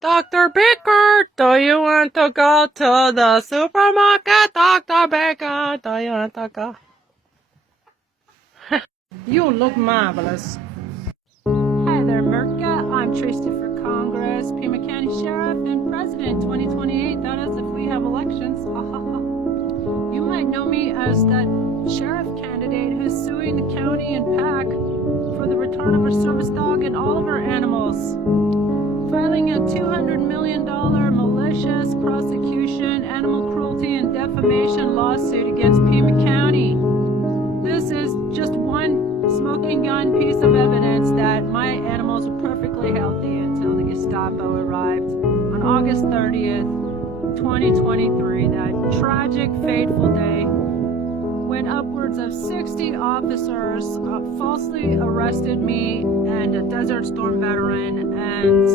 Dr. Baker, do you want to go to the supermarket? Dr. Baker, do you want to go? You look marvelous. Hi there, Merca. I'm Tracy for Congress, Pima County Sheriff, and President 2028. That is if we have elections. You might know me as that sheriff candidate who's suing the county and PACC for the return of our service dog and all of our animals. Filing a $200 million malicious prosecution, animal cruelty, and defamation lawsuit against Pima County. This is just one smoking gun piece of evidence that my animals were perfectly healthy until the Gestapo arrived on August 30th, 2023, that tragic, fateful day when upwards of 60 officers falsely arrested me and a Desert Storm veteran and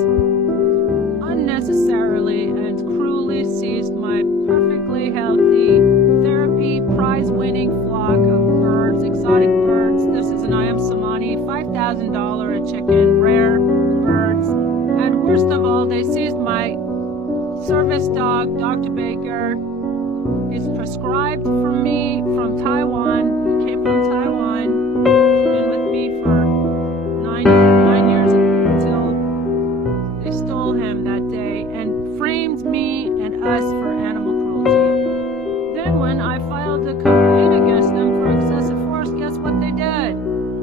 unnecessarily and cruelly seized my perfectly healthy, therapy, prize-winning flock of birds, exotic birds. This is an Ayam Samani, $5,000 a chicken, rare birds. And worst of all, they seized my service dog, Dr. Baker. He's prescribed for me from Taiwan. He came from Taiwan. He's been with me for nine years until they stole him that day and framed me and us for animal cruelty. Then when I filed a complaint against them for excessive force, guess what they did?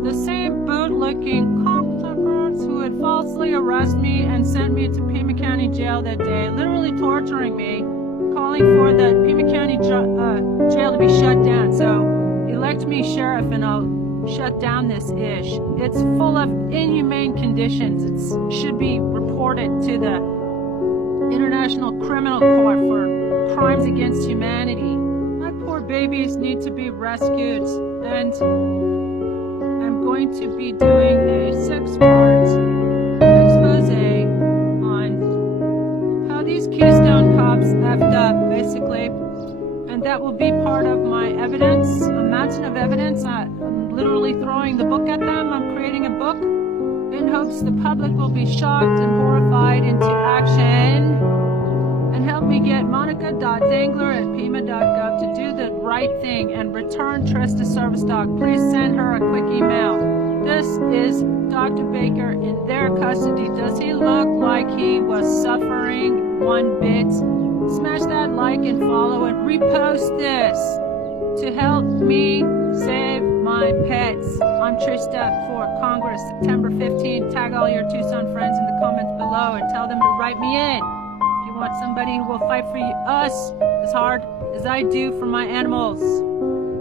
The same bootlicking cocksuckers who had falsely arrested me and sent me to Pima County Jail that day, literally torturing me, calling for the Pima County jail to be shut down. So elect me sheriff and I'll shut down this ish. It's full of inhumane conditions. It should be reported to the International Criminal Court for crimes against humanity. My poor babies need to be rescued, and I'm going to be doing a 6-part expose on how these Keystone cops effed up, basically. And that will be part of my evidence, a mountain of evidence. I'm literally throwing the book at them. I'm creating a book in hopes the public will be shocked and horrified into action, and help me get monica.dangler@pima.gov to do the right thing and return Trista Service Dog. Please send her a quick email. This is Dr. Baker in their custody. Does he look like he was suffering one bit? Smash that like and follow and repost this to help me save my pets. I'm Trista for Congress, September 15. Tag all your Tucson friends in the comments below and tell them to write me in. If you want somebody who will fight for us as hard as I do for my animals.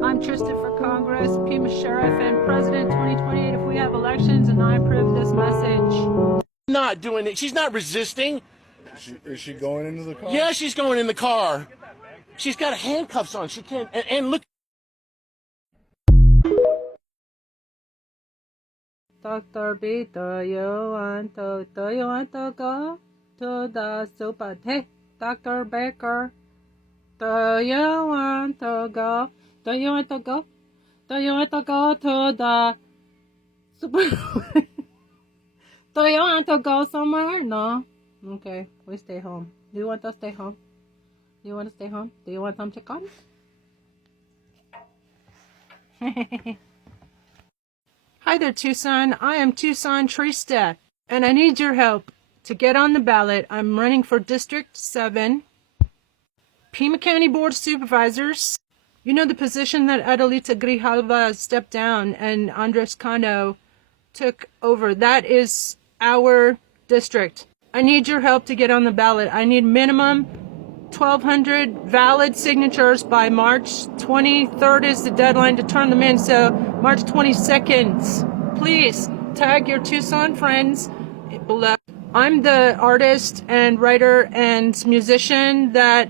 I'm Trista for Congress, Pima Sheriff, and President 2028 if we have elections, and I approve this message. Not doing it. She's not resisting. Is she going into the car? Yeah, she's going in the car. She's got handcuffs on. She can't. And look. Dr. B, do you want to go to the super? Hey, Dr. Baker, do you want to go? Do you want to go? Do you want to go to the super? Do you want to go somewhere? No. Okay, we stay home. Do you want to stay home? Do you want to stay home? Do you want some chicken? Hi there, Tucson. I am Tucson Trista, and I need your help to get on the ballot. I'm running for District 7, Pima County Board of Supervisors. You know the position that Adelita Grijalva stepped down and Andres Cano took over. That is our district. I need your help to get on the ballot. I need minimum 1,200 valid signatures by March 23rd is the deadline to turn them in. So March 22nd, please tag your Tucson friends below. I'm the artist and writer and musician that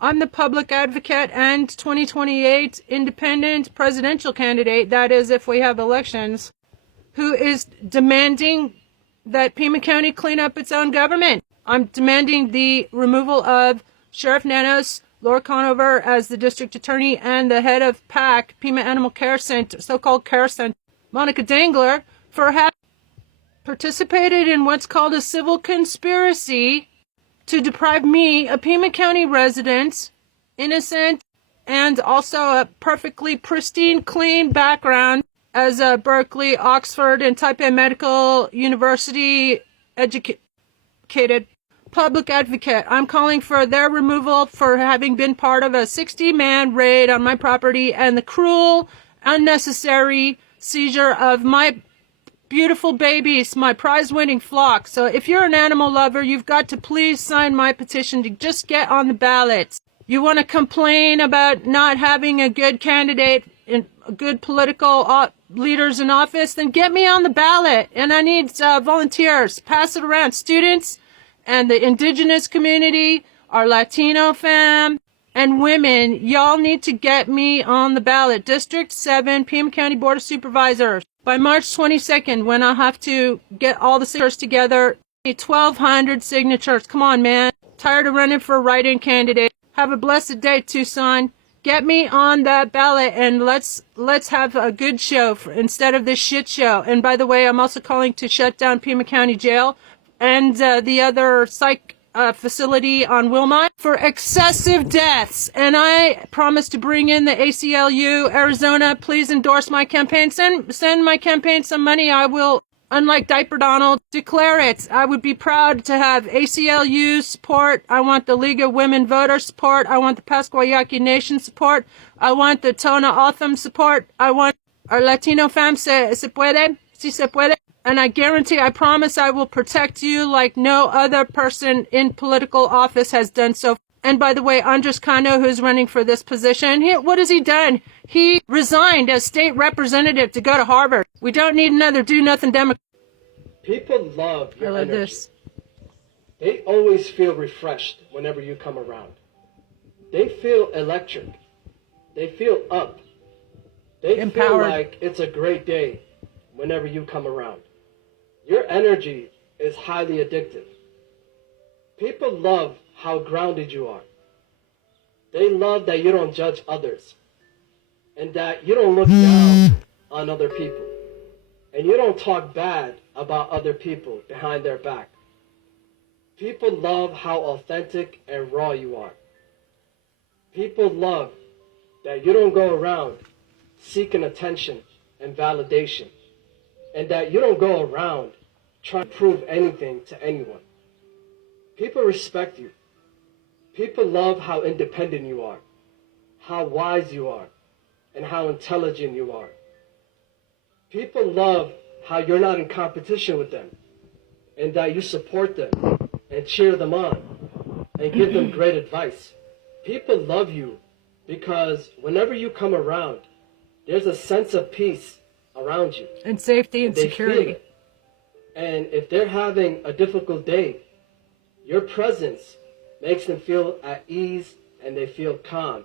I'm the public advocate and 2028 independent presidential candidate, that is if we have elections, who is demanding that Pima County clean up its own government. I'm demanding the removal of Sheriff Nanos, Laura Conover as the district attorney, and the head of PACC, Pima Animal Care Center, so-called Care Center, Monica Dangler, for having participated in what's called a civil conspiracy to deprive me, a Pima County resident, innocent, and also a perfectly pristine, clean background as a Berkeley, Oxford, and Taipei Medical University educated public advocate. I'm calling for their removal for having been part of a 60-man raid on my property and the cruel, unnecessary seizure of my beautiful babies, my prize-winning flock. So if you're an animal lover, you've got to please sign my petition to just get on the ballot. You want to complain about not having a good candidate and good political leaders in office, then get me on the ballot. And I need volunteers. Pass it around. Students and the indigenous community, our Latino fam, and women, y'all need to get me on the ballot. District 7, Pima County Board of Supervisors. By March 22nd, when I'll have to get all the signatures together, 1,200 signatures. Come on, man. Tired of running for a write-in candidate. Have a blessed day, Tucson. Get me on that ballot and let's have a good show instead of this shit show. And by the way, I'm also calling to shut down Pima County Jail and the other psych facility on Wilmot for excessive deaths. And I promise to bring in the ACLU Arizona. Please endorse my campaign. Send my campaign some money. I will, unlike Diaper Donald, declare it. I would be proud to have ACLU support. I want the League of Women Voters support. I want the Pascuayaki Nation support. I want the Tona Otham support. I want our Latino fam. Se puede? Si se puede? And I guarantee, I promise I will protect you like no other person in political office has done so. And by the way, Andres Cano, who's running for this position, what has he done? He resigned as state representative to go to Harvard. We don't need another do-nothing Democrat. People love your energy. This. They always feel refreshed whenever you come around. They feel electric. They feel up. They Empowered. feel like it's a great day whenever you come around. Your energy is highly addictive. People love how grounded you are. They love that you don't judge others and that you don't look down on other people and you don't talk bad about other people behind their back. People love how authentic and raw you are. People love that you don't go around seeking attention and validation, and that you don't go around trying to prove anything to anyone. People respect you. People love how independent you are, how wise you are, and how intelligent you are. People love how you're not in competition with them, and that you support them and cheer them on and give them great advice. People love you because whenever you come around, there's a sense of peace around you. And safety and They security. feel it. And if they're having a difficult day, your presence makes them feel at ease and they feel calm.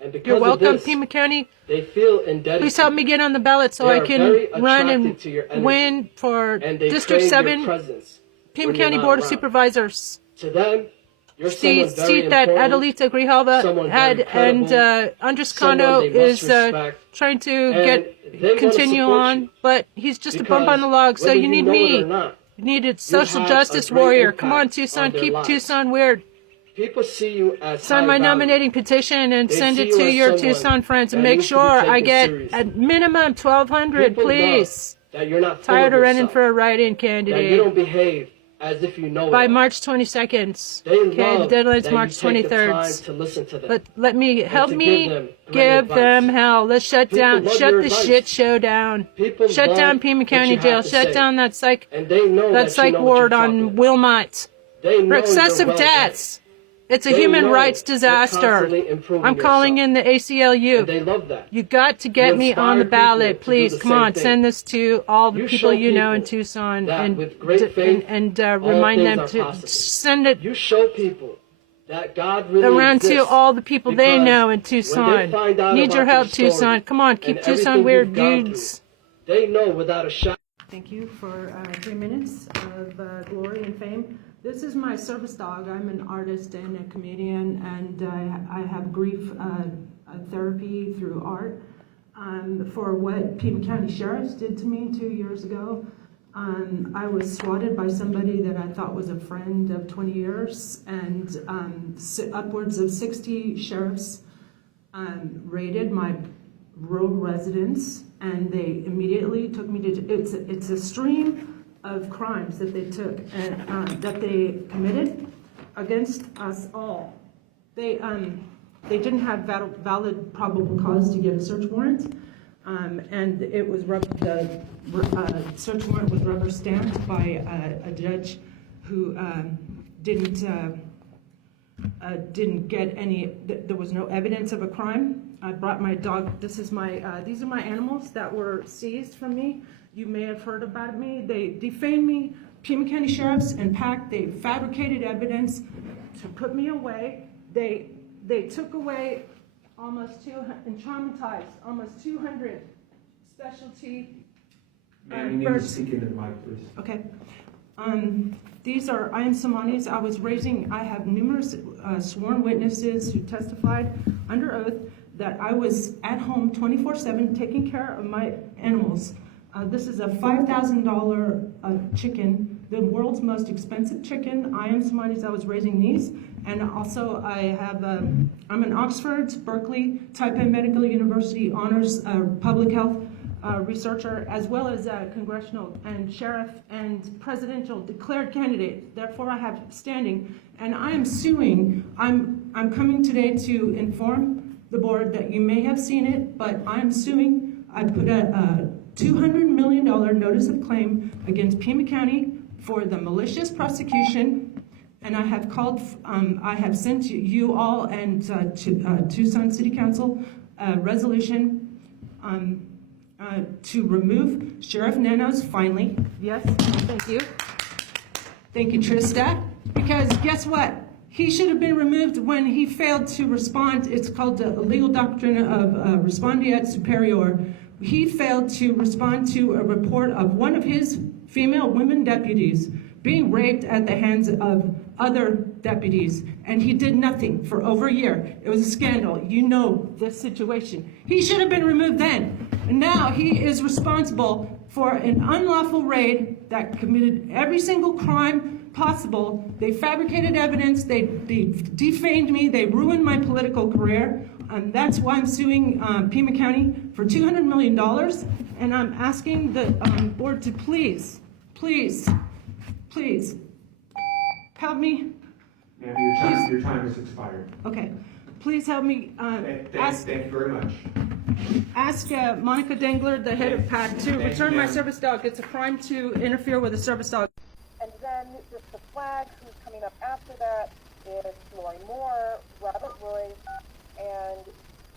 And because You're welcome, of this, Pima County. they feel indebted. Please help me get on the ballot so They I are can very run attracted and to your energy, win for and they District crave 7, your presence Pima when you're County not Board of around. Supervisors. To them, you're someone very Seat that important, Adelita Grijalva someone had, very credible, and Andres someone Cano they must is respect, trying to and they wanna continue support on, you. but he's just a Because bump on the log. So whether you need know me. it or not, You need a social have justice a great warrior. Come on, impact Tucson, on their keep lives. Tucson weird. people see you as Sign high my value. nominating petition and They send see it you to as your someone Tucson friends and that make needs to be sure I taken get seriously. at minimum 1,200, People please. love that you're not full Tired of running yourself, for a write-in that you candidate. don't behave as if you know By it all. March 22nd. They Okay, the love deadline's that March you take the time 23rd. to listen to them. But let me help to me give them great give advice. them hell. Let's shut People down, love shut your the advice. shit show down. People Shut love down Pima what County you have Jail. to Shut say. down that psych And they know that that psych you know what ward you're talking on about. Wilmot. They know For excessive you're well read. deaths. It's a They human know rights you're disaster. constantly improving I'm calling yourself. in the ACLU. And they love that. You got to get You me on the inspire people ballot, to do please. the Come same on, thing. send this to all the You people show you know in people Tucson that and with great faith, all remind things them are to possible. send it You show people that God really around exists, to all the people they because know in when they Tucson. find out Need about your help, story Tucson. Come on, and keep everything Tucson weird, you've gone dudes. through, they know without a shot. Thank you for 3 minutes of glory and fame. This is my service dog. I'm an artist and a comedian, and I have grief therapy through art for what Pima County Sheriffs did to me 2 years ago. I was swatted by somebody that I thought was a friend of 20 years, and upwards of 60 sheriffs raided my rural residence, and they immediately took me to, it's a stream of crimes that they took and that they committed against us all. They didn't have valid probable cause to get a search warrant, and it was the search warrant was rubber stamped by a judge who didn't get any. There was no evidence of a crime. I brought my dog. This is my. These are my animals that were seized from me. You may have heard about me. They defamed me. Pima County Sheriffs and PACC, they fabricated evidence to put me away. They took away almost 200 and traumatized almost 200 specialty Ma'am, you need to birds. speak into the mic, please. Okay. These are Iron Somalis. I have numerous sworn witnesses who testified under oath that I was at home 24/7 taking care of my animals. This is a $5,000 chicken, the world's most expensive chicken. Iron Somalis, I was raising these. And also I have, I'm an Oxford, Berkeley, Taipei Medical University honors public health researcher, as well as a congressional and sheriff and presidential declared candidate. Therefore, I have standing, and I am suing. I'm coming today to inform the board that you may have seen it, but I'm suing. I put a $200 million notice of claim against Pima County for the malicious prosecution, and I have called. I have sent you all and to Tucson City Council a resolution. To remove Sheriff Nanos finally. Yes, thank you. Thank you, Trista. Because guess what? He should have been removed when he failed to respond. It's called the legal doctrine of respondeat superior. He failed to respond to a report of one of his female women deputies being raped at the hands of other deputies, and he did nothing for over a year. It was a scandal. You know this situation. He should have been removed then. And now he is responsible for an unlawful raid that committed every single crime possible. They fabricated evidence. They defamed me. They ruined my political career. And that's why I'm suing Pima County for $200 million. And I'm asking the board to please help me. Ma'am, your time has expired. Okay. Please help me Thank you very much. ask Monica Dengler, the head of PACC, to return my service dog. It's a crime to interfere with a service dog. And then just the flag, who's coming up after that is Lori Moore, Robert Royce, and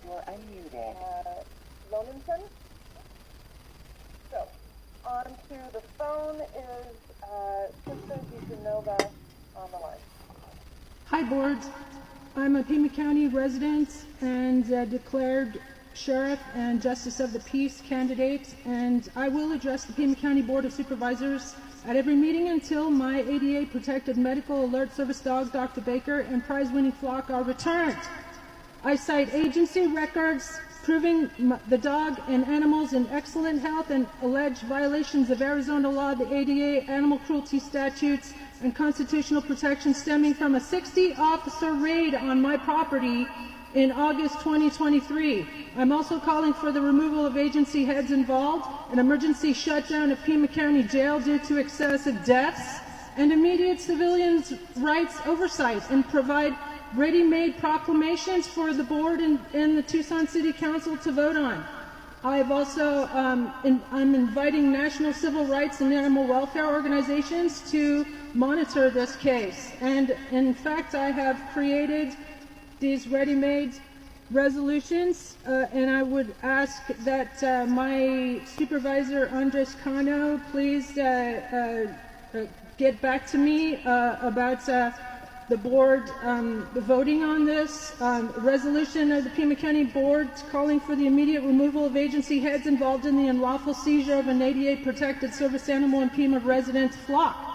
you're unmuted. Loninson. So, on to the phone is Krista DeGenova on the line. Hi, board. I'm a Pima County resident and declared sheriff and justice of the peace candidate, and I will address the Pima County Board of Supervisors at every meeting until my ADA protected medical alert service dog, Dr. Baker, and prize-winning flock are returned. I cite agency records proving the dog and animals in excellent health and alleged violations of Arizona law, the ADA, animal cruelty statutes, and constitutional protection stemming from a 60-officer raid on my property in August 2023. I'm also calling for the removal of agency heads involved, an emergency shutdown of Pima County Jail due to excessive deaths, and immediate civilians' rights oversight, and provide ready-made proclamations for the board and the Tucson City Council to vote on. I've also, I'm inviting national civil rights and animal welfare organizations to monitor this case. And in fact, I have created these ready-made resolutions, and I would ask that my supervisor, Andres Cano, please get back to me about the board voting on this resolution of the Pima County Board calling for the immediate removal of agency heads involved in the unlawful seizure of an ADA protected service animal in Pima residence flock.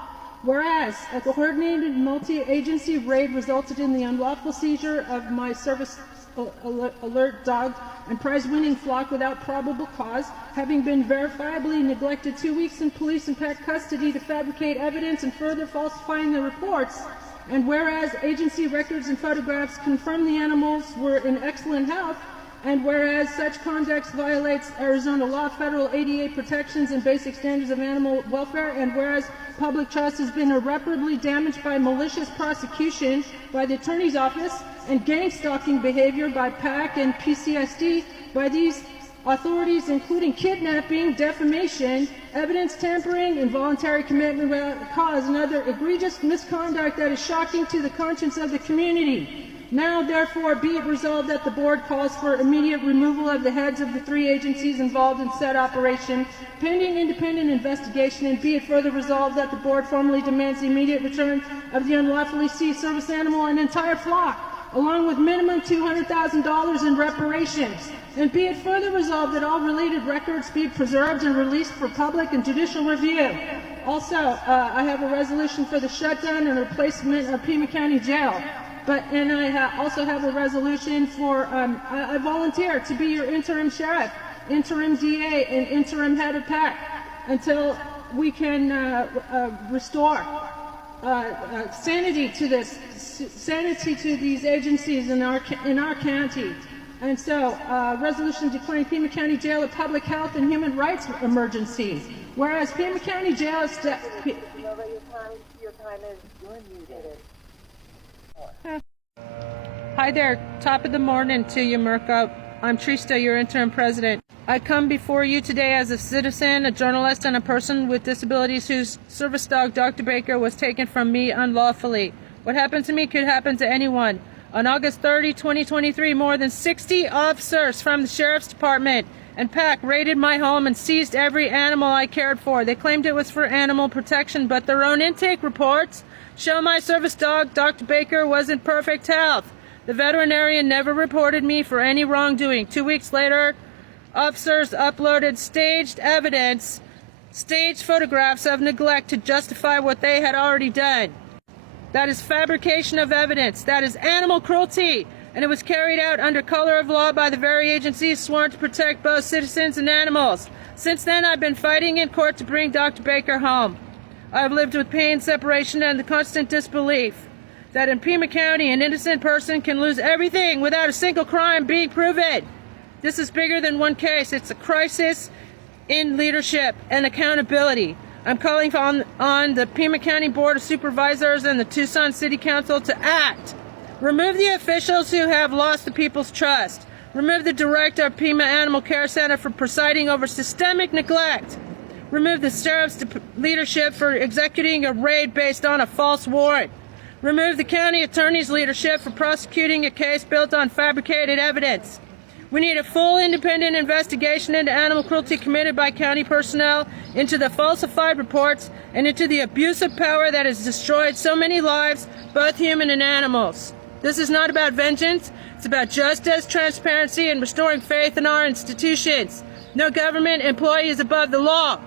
Whereas a coordinated multi-agency raid resulted in the unlawful seizure of my service alert dog and prize-winning flock without probable cause, having been verifiably neglected 2 weeks in police and PACC custody to fabricate evidence and further falsifying the reports. And whereas agency records and photographs confirm the animals were in excellent health, and whereas such conduct violates Arizona law, federal ADA protections, and basic standards of animal welfare, and whereas public trust has been irreparably damaged by malicious prosecution by the Attorney's Office and gang-stalking behavior by PACC and PCSD by these authorities, including kidnapping, defamation, evidence tampering, involuntary commitment without cause, and other egregious misconduct that is shocking to the conscience of the community. Now, therefore, be it resolved that the Board calls for immediate removal of the heads of the 3 agencies involved in said operation, pending independent investigation, and be it further resolved that the Board formally demands the immediate return of the unlawfully seized service animal and entire flock, along with minimum $200,000 in reparations. And be it further resolved that all related records be preserved and released for public and judicial review. Also, I have a resolution for the shutdown and replacement of Pima County Jail. I also have a resolution for, I volunteer to be your interim sheriff, interim DA, and interim head of PACC until we can restore sanity to these agencies in our county. And so, resolution declaring Pima County Jail a public health and human rights emergency. Whereas Pima County Jail is... You know that your time is muted. Hi there, top of the morning to you, Mirka. I'm Trista, your interim president. I come before you today as a citizen, a journalist, and a person with disabilities whose service dog, Dr. Baker, was taken from me unlawfully. What happened to me could happen to anyone. On August 30, 2023, more than 60 officers from the Sheriff's Department and PACC raided my home and seized every animal I cared for. They claimed it was for animal protection, but their own intake reports show my service dog, Dr. Baker, was in perfect health. The veterinarian never reported me for any wrongdoing. 2 weeks later, officers uploaded staged evidence, staged photographs of neglect to justify what they had already done. That is fabrication of evidence. That is animal cruelty. And it was carried out under color of law by the very agencies sworn to protect both citizens and animals. Since then, I've been fighting in court to bring Dr. Baker home. I've lived with pain, separation, and the constant disbelief that in Pima County, an innocent person can lose everything without a single crime being proven. This is bigger than one case. It's a crisis in leadership and accountability. I'm calling on the Pima County Board of Supervisors and the Tucson City Council to act. Remove the officials who have lost the people's trust. Remove the director of Pima Animal Care Center for presiding over systemic neglect. Remove the sheriff's leadership for executing a raid based on a false warrant. Remove the county attorney's leadership for prosecuting a case built on fabricated evidence. We need a full independent investigation into animal cruelty committed by county personnel, into the falsified reports, and into the abuse of power that has destroyed so many lives, both human and animals. This is not about vengeance. It's about justice, transparency, and restoring faith in our institutions. No government employee is above the law.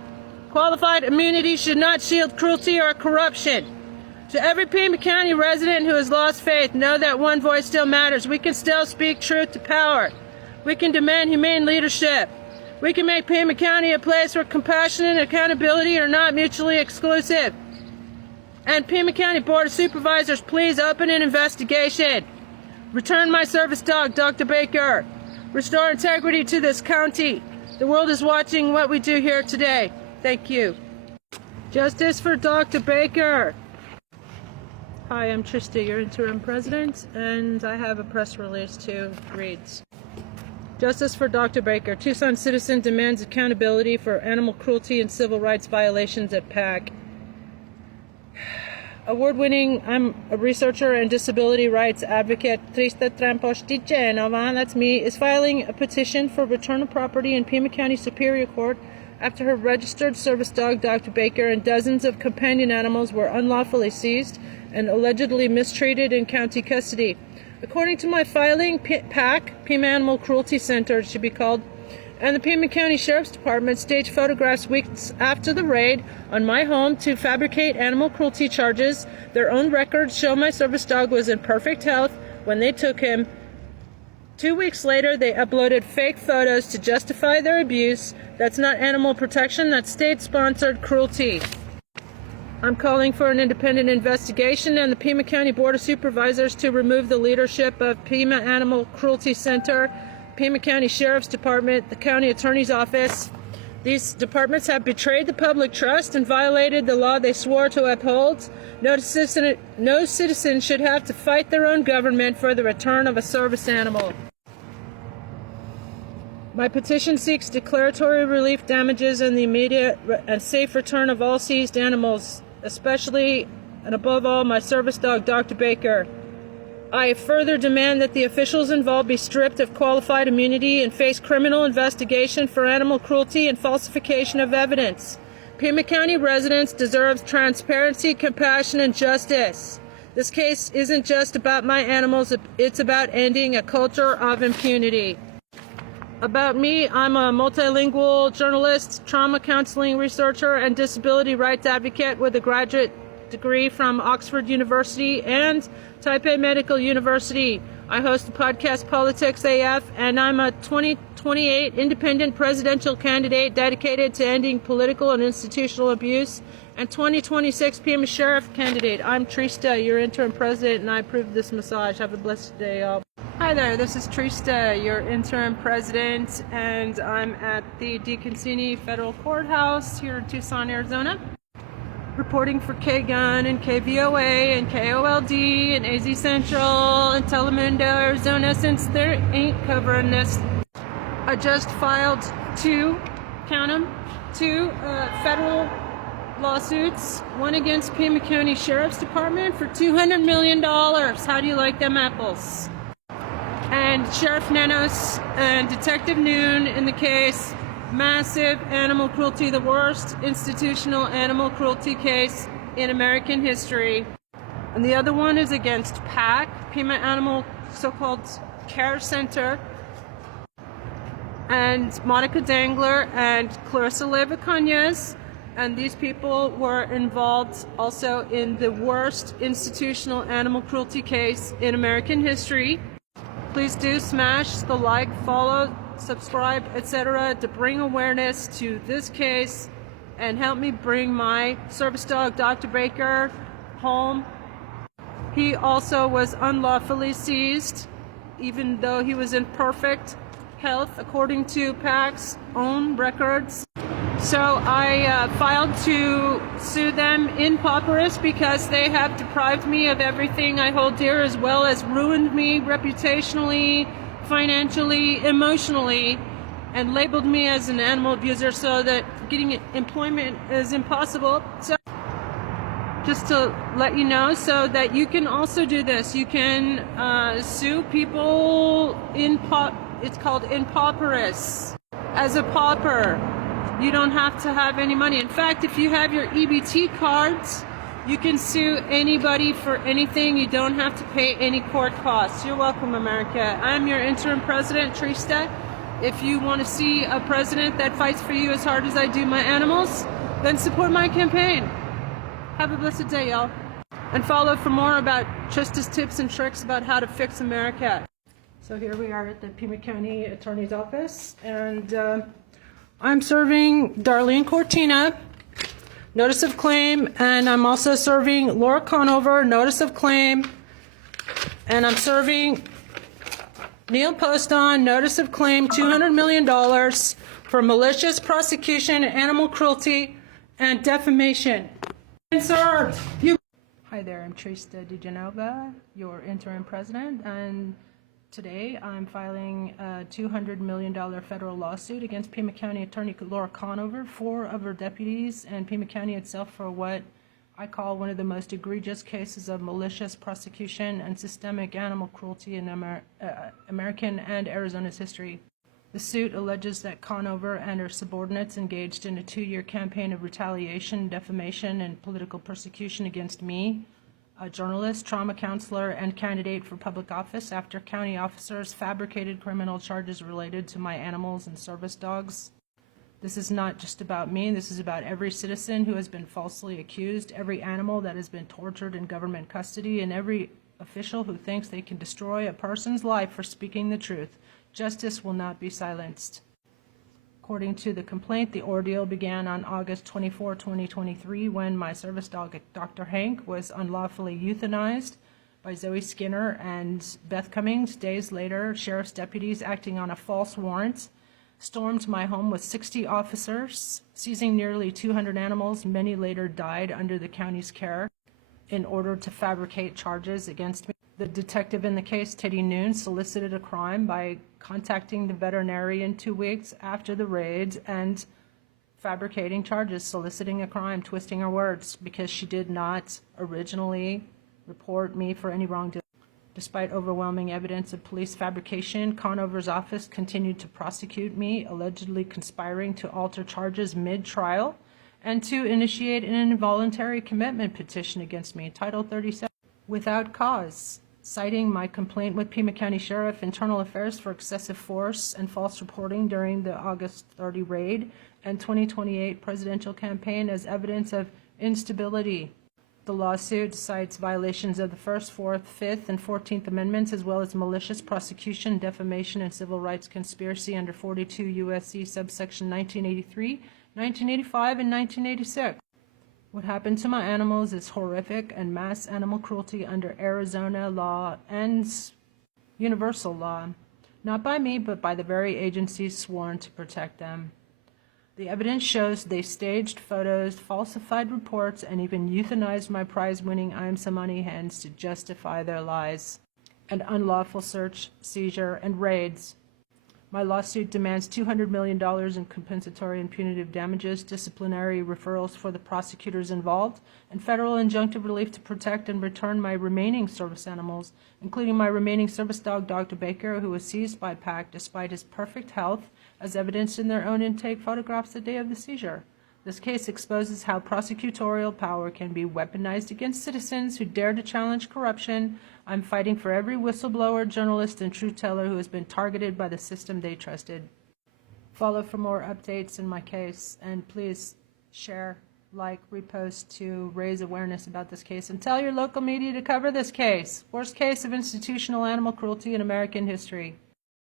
Qualified immunity should not shield cruelty or corruption. To every Pima County resident who has lost faith, know that one voice still matters. We can still speak truth to power. We can demand humane leadership. We can make Pima County a place where compassion and accountability are not mutually exclusive. And Pima County Board of Supervisors, please open an investigation. Return my service dog, Dr. Baker. Restore integrity to this county. The world is watching what we do here today. Thank you. Justice for Dr. Baker. Hi, I'm Trista, your interim president, and I have a press release too. It reads, Justice for Dr. Baker. Tucson citizen demands accountability for animal cruelty and civil rights violations at PACC. Award-winning, I'm a researcher and disability rights advocate, Trista Tramposticenova, that's me, is filing a petition for return of property in Pima County Superior Court after her registered service dog, Dr. Baker, and dozens of companion animals were unlawfully seized and allegedly mistreated in county custody. According to my filing, PACC, Pima Animal Cruelty Center, it should be called, and the Pima County Sheriff's Department staged photographs weeks after the raid on my home to fabricate animal cruelty charges. Their own records show my service dog was in perfect health when they took him, 2 weeks later, they uploaded fake photos to justify their abuse. That's not animal protection, that's state-sponsored cruelty. I'm calling for an independent investigation and the Pima County Board of Supervisors to remove the leadership of Pima Animal Cruelty Center, Pima County Sheriff's Department, the County Attorney's Office. These departments have betrayed the public trust and violated the law they swore to uphold. No citizen should have to fight their own government for the return of a service animal. My petition seeks declaratory relief damages and the immediate and safe return of all seized animals, especially and above all my service dog, Dr. Baker. I further demand that the officials involved be stripped of qualified immunity and face criminal investigation for animal cruelty and falsification of evidence. Pima County residents deserve transparency, compassion, and justice. This case isn't just about my animals, it's about ending a culture of impunity. About me, I'm a multilingual journalist, trauma counseling researcher, and disability rights advocate with a graduate degree from Oxford University and Taipei Medical University. I host the podcast Politics AF, and I'm a 2028 independent presidential candidate dedicated to ending political and institutional abuse, and 2026 Pima Sheriff candidate. I'm Trista, your interim president, and I approve this massage. Have a blessed day, all. Hi there, this is Trista, your interim president, and I'm at the DeConcini Federal Courthouse here in Tucson, Arizona, reporting for KGUN and KVOA and KOLD and AZ Central and Telemundo, Arizona, since they ain't covering this. I just filed two federal lawsuits, one against Pima County Sheriff's Department for $200 million. How do you like them apples? And Sheriff Nanos and Detective Noon in the case massive animal cruelty, the worst institutional animal cruelty case in American history. And the other one is against PACC, Pima Animal so-called Care Center, and Monica Dangler and Clarissa Leyva Cañas. And these people were involved also in the worst institutional animal cruelty case in American history. Please do smash the like, follow, subscribe, etc. to bring awareness to this case and help me bring my service dog, Dr. Baker, home. He also was unlawfully seized, even though he was in perfect health, according to PACC's own records. So I filed to sue them in pauperis because they have deprived me of everything I hold dear, as well as ruined me reputationally, financially, emotionally, and labeled me as an animal abuser so that getting employment is impossible. So just to let you know, so that you can also do this. You can sue people it's called in pauperis. As a pauper, you don't have to have any money. In fact, if you have your EBT cards, you can sue anybody for anything. You don't have to pay any court costs. You're welcome, America. I'm your interim president, Trista. If you want to see a president that fights for you as hard as I do my animals, then support my campaign. Have a blessed day, y'all. And follow for more about Trista's tips and tricks about how to fix America. So here we are at the Pima County Attorney's Office, and I'm serving Darlene Cortina notice of claim, and I'm also serving Laura Conover notice of claim, and I'm serving Neil Poston notice of claim $200 million for malicious prosecution, animal cruelty, and defamation. And served. Hi there, I'm Trista DeGenova, your interim president, and today I'm filing a $200 million federal lawsuit against Pima County Attorney Laura Conover, 4 of her deputies, and Pima County itself for what I call one of the most egregious cases of malicious prosecution and systemic animal cruelty in American and Arizona's history. The suit alleges that Conover and her subordinates engaged in a 2-year campaign of retaliation, defamation, and political persecution against me, a journalist, trauma counselor, and candidate for public office after county officers fabricated criminal charges related to my animals and service dogs. This is not just about me. This is about every citizen who has been falsely accused, every animal that has been tortured in government custody, and every official who thinks they can destroy a person's life for speaking the truth. Justice will not be silenced. According to the complaint, the ordeal began on August 24, 2023, when my service dog, Dr. Hank, was unlawfully euthanized by Zoe Skinner and Beth Cummings. Days later, sheriff's deputies acting on a false warrant stormed my home with 60 officers, seizing nearly 200 animals. Many later died under the county's care in order to fabricate charges against me. The detective in the case, Teddy Noon, solicited a crime by contacting the veterinarian 2 weeks after the raids and fabricating charges, soliciting a crime, twisting her words, because she did not originally report me for any wrongdoing. Despite overwhelming evidence of police fabrication, Conover's office continued to prosecute me, allegedly conspiring to alter charges mid-trial and to initiate an involuntary commitment petition against me, Title 37, without cause, citing my complaint with Pima County Sheriff Internal Affairs for excessive force and false reporting during the August 30 raid and 2028 presidential campaign as evidence of instability. The lawsuit cites violations of the First, Fourth, Fifth, and 14th Amendments, as well as malicious prosecution, defamation, and civil rights conspiracy under 42 U.S.C. subsection 1983, 1985, and 1986. What happened to my animals is horrific, and mass animal cruelty under Arizona law and universal law, not by me, but by the very agencies sworn to protect them. The evidence shows they staged photos, falsified reports, and even euthanized my prize-winning I Am Samani hens to justify their lies, and unlawful search, seizure, and raids. My lawsuit demands $200 million in compensatory and punitive damages, disciplinary referrals for the prosecutors involved, and federal injunctive relief to protect and return my remaining service animals, including my remaining service dog, Dr. Baker, who was seized by PACC despite his perfect health, as evidenced in their own intake photographs the day of the seizure. This case exposes how prosecutorial power can be weaponized against citizens who dare to challenge corruption. I'm fighting for every whistleblower, journalist, and truth teller who has been targeted by the system they trusted. Follow for more updates in my case, and please share, like, repost to raise awareness about this case, and tell your local media to cover this case. Worst case of institutional animal cruelty in American history.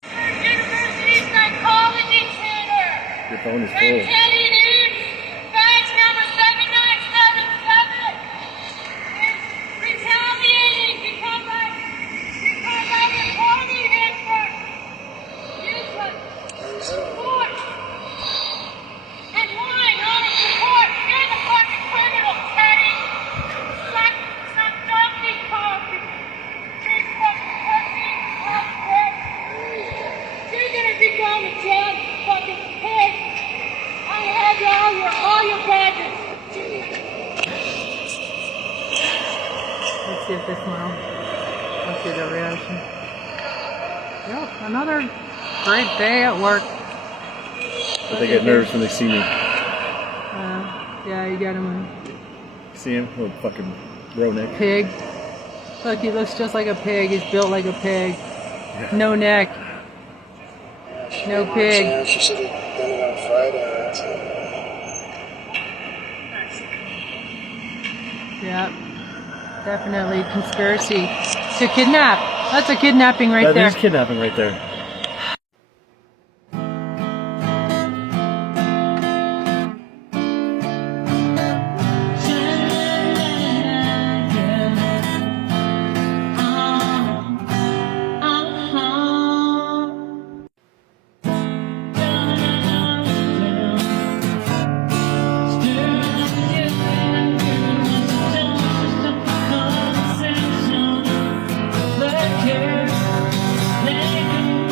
University psychology tutor. Your phone is From full. Teddy Noon, badge number 7977. Is retaliating because I reported him for use of force and lying on his report. You're the fucking criminal, Teddy. Some donkey called you. Big fucking pussy, hot bitch. You're gonna be going to jail, you fucking pig. I have all your badges. Let's see if this one will. Let's see their reaction. Yep, another great day at work. But they get nervous when they see me. Yeah, you got him See him? Little fucking row neck. a pig. Look, he looks just like a pig. He's built like a pig. No neck. No pig. She should have done it on Friday. Yep. Definitely conspiracy to kidnap. That's a kidnapping right there. That is kidnapping right there. Let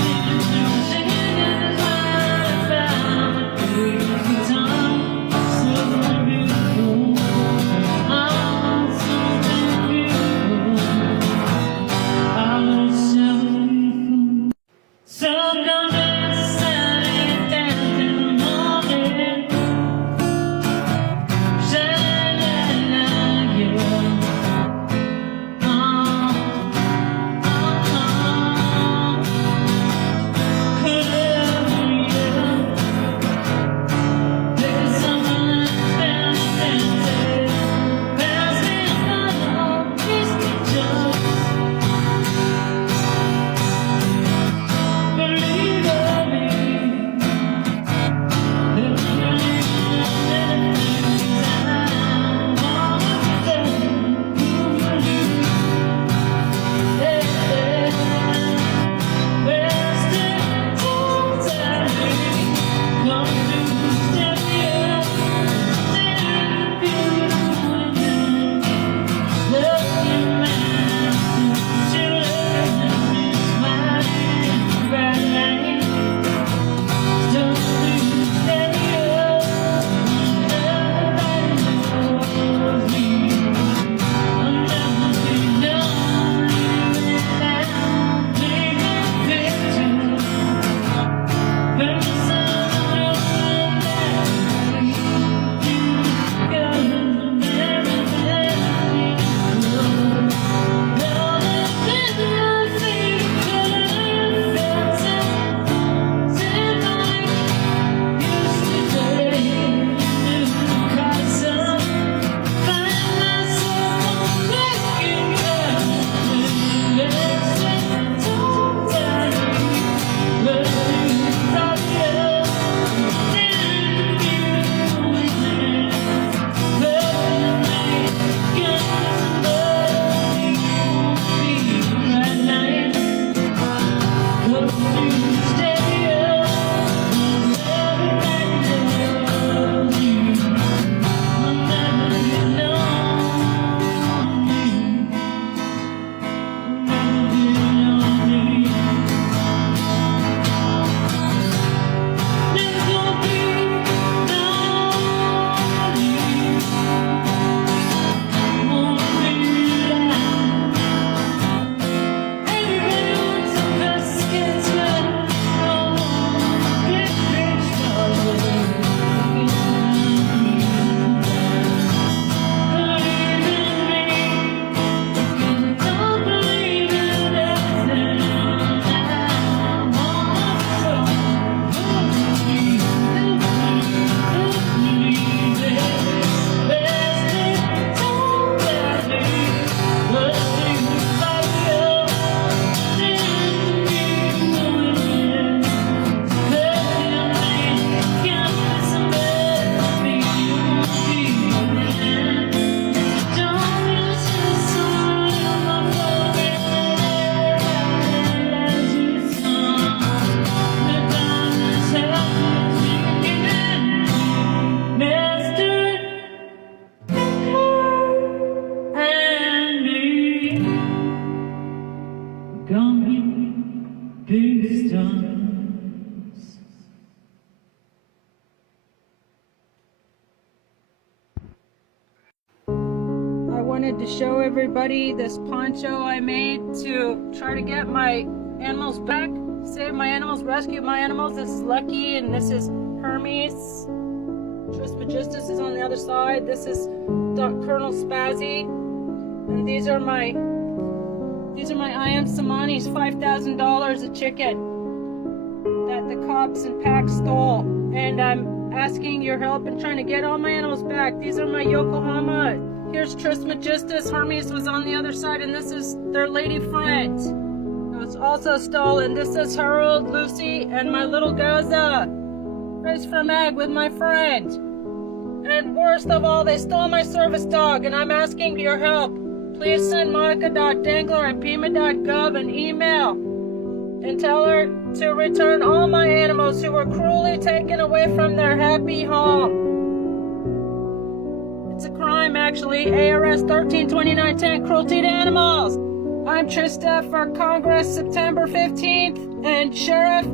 Gone big stars. I wanted to show everybody this poncho I made to try to get my animals back, save my animals, rescue my animals. This is Lucky and this is Hermes. Trismegistus is on the other side. This is Colonel Spazzy. And these are my I Am Samani's $5,000 a chicken that the cops and PACC stole. And I'm asking your help in trying to get all my animals back. These are my Yokohama. Here's Trismegistus. Hermes was on the other side, and this is their lady friend. It was also stolen. This is Harold, Lucy, and my little Gaza. Raised from egg with my friend. And worst of all, they stole my service dog, and I'm asking your help. Please send monica.dangler@pima.gov an email and tell her to return all my animals who were cruelly taken away from their happy home. It's a crime, actually. ARS 132910, cruelty to animals. I'm Trista for Congress September 15th and Sheriff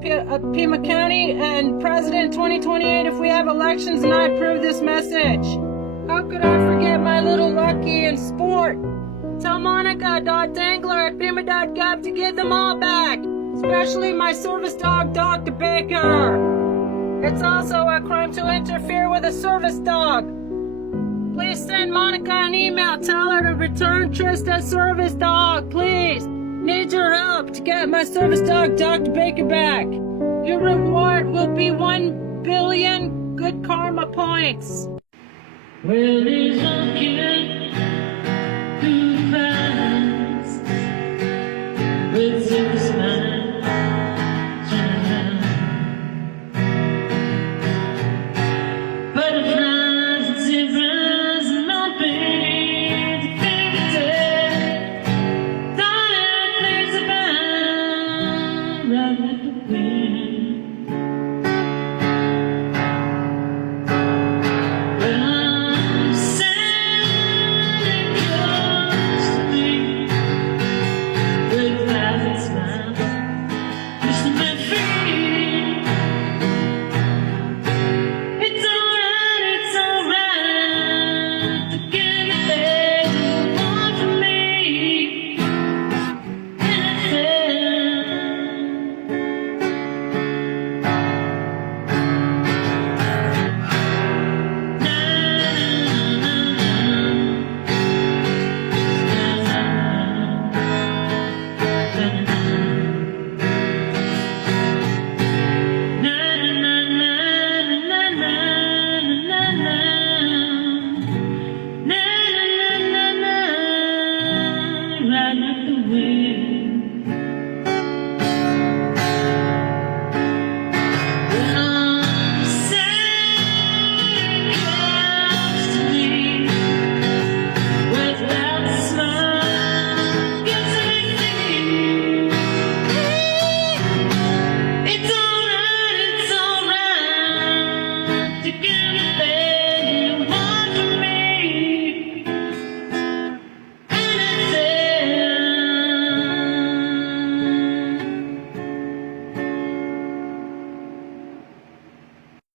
Pima County and President 2028 if we have elections, and I approve this message. How could I forget my little Lucky in sport? Tell monica.dangler@pima.gov to get them all back, especially my service dog, Dr. Baker. It's also a crime to interfere with a service dog. Please send Monica an email. Tell her to return Trista's service dog, please. Need your help to get my service dog, Dr. Baker, back. Your reward will be 1 billion good karma points. Well, there's a kid